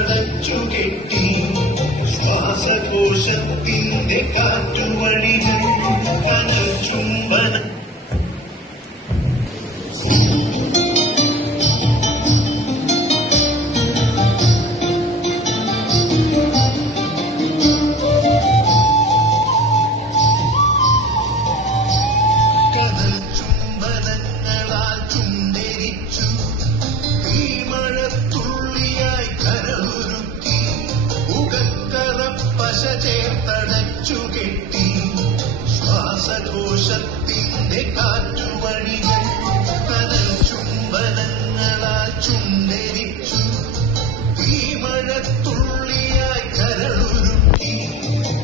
ചേർത്തടച്ചുകെട്ടി ശ്വാസകോശത്തിന്റെ കാറ്റുവഴികൾ കനൽ ചുംബനം ചേർത്തടച്ചുകെട്ടി ശ്വാസകോശത്തിന്റെ കാറ്റുവഴികൾ കനൽ ചുംബനങ്ങളാൽ ചുണ്ടരിച്ചു തീമഴത്തുള്ളിയായി കരളുരുക്കി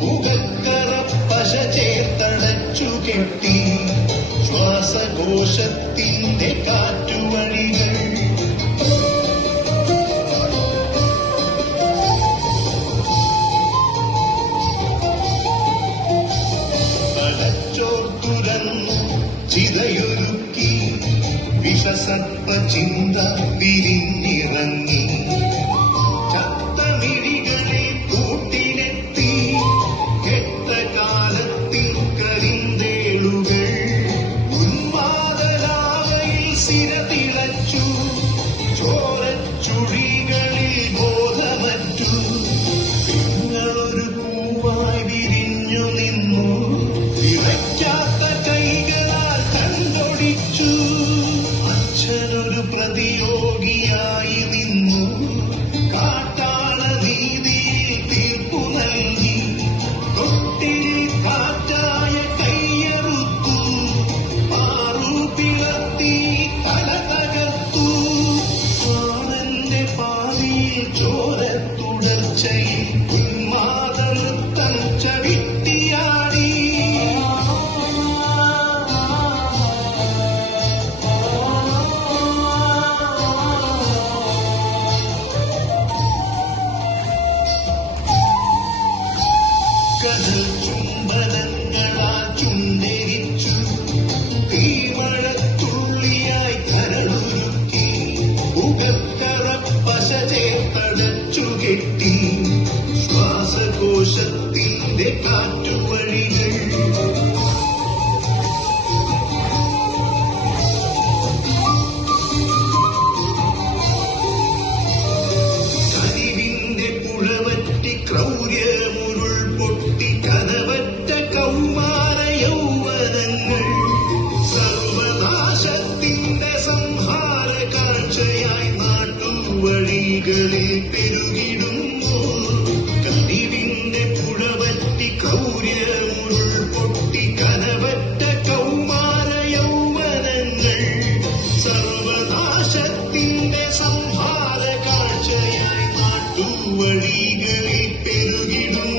ഉകക്കറ പശ ചേർത്തടച്ചുകെട്ടി ശ്വാസകോശത്തിന്റെ കാറ്റുവഴികൾ ചിതയൊരുക്കി വിഷസർപ്പ ചിന്ത വിരിഞ്ഞിറങ്ങി ചത്തമിഴികളെ കൂട്ടിലെത്തി കെട്ട കാലത്തിൽ കരിന്തേളുകൾ ഉന്മാദലാവയിൽ സിര തിളച്ചു ചോരച്ചുഴികളിൽ ബോധമറ്റു നിങ്ങളൊരു പൂവായി വിരിഞ്ഞു നിന്നു വിറയ്ക്കാത്ത കൈകളാൽ കണ്ടൊടിച്ചു അച്ഛനൊരു പ്രതിയോഗിയായി നിന്നു കാട്ടാള നീതിയിൽ തീർപ്പു നൽകി തൊട്ടിൽ കാറ്റായ കയ്യറുത്തു മാറു പിളർത്തി തല തകർത്തു സ്വാമന്റെ പാതിയിൽ ചോരത്തുടർച്ചയിൽ ഉന്മാദനൃത്തം ചവിട്ടിയാടി കനൽ ചുംബനങ്ങളാൽ ചുണ്ടരിച്ചു തീമഴത്തുള്ളിയായി കരളുരുക്കി ഉകക്കറ പശ ചേർത്തടച്ചുകെട്ടി ശ്വാസകോശത്തിന്റെ കാറ്റുവഴികൾ കരിവിന്റെ പുഴവറ്റി ക്രൗര്യമുരുൾ പൊട്ടി കനവറ്റ കൗമാര യൗവനങ്ങൾ സർവനാശത്തിന്റെ സംഹാര കാഴ്ചയായി നാട്ടുവഴികളിൽ പെരുകിടുന്നു കരിവിന്റെ പുഴവറ്റി ക്രൗര്യമുരുൾ പൊട്ടി കനവറ്റ കൗമാര യൗവനങ്ങൾ സർവനാശത്തിന്റെ സംഹാര കാഴ്ചയായി നാട്ടുവഴികളിൽ പെരുകിടുന്നു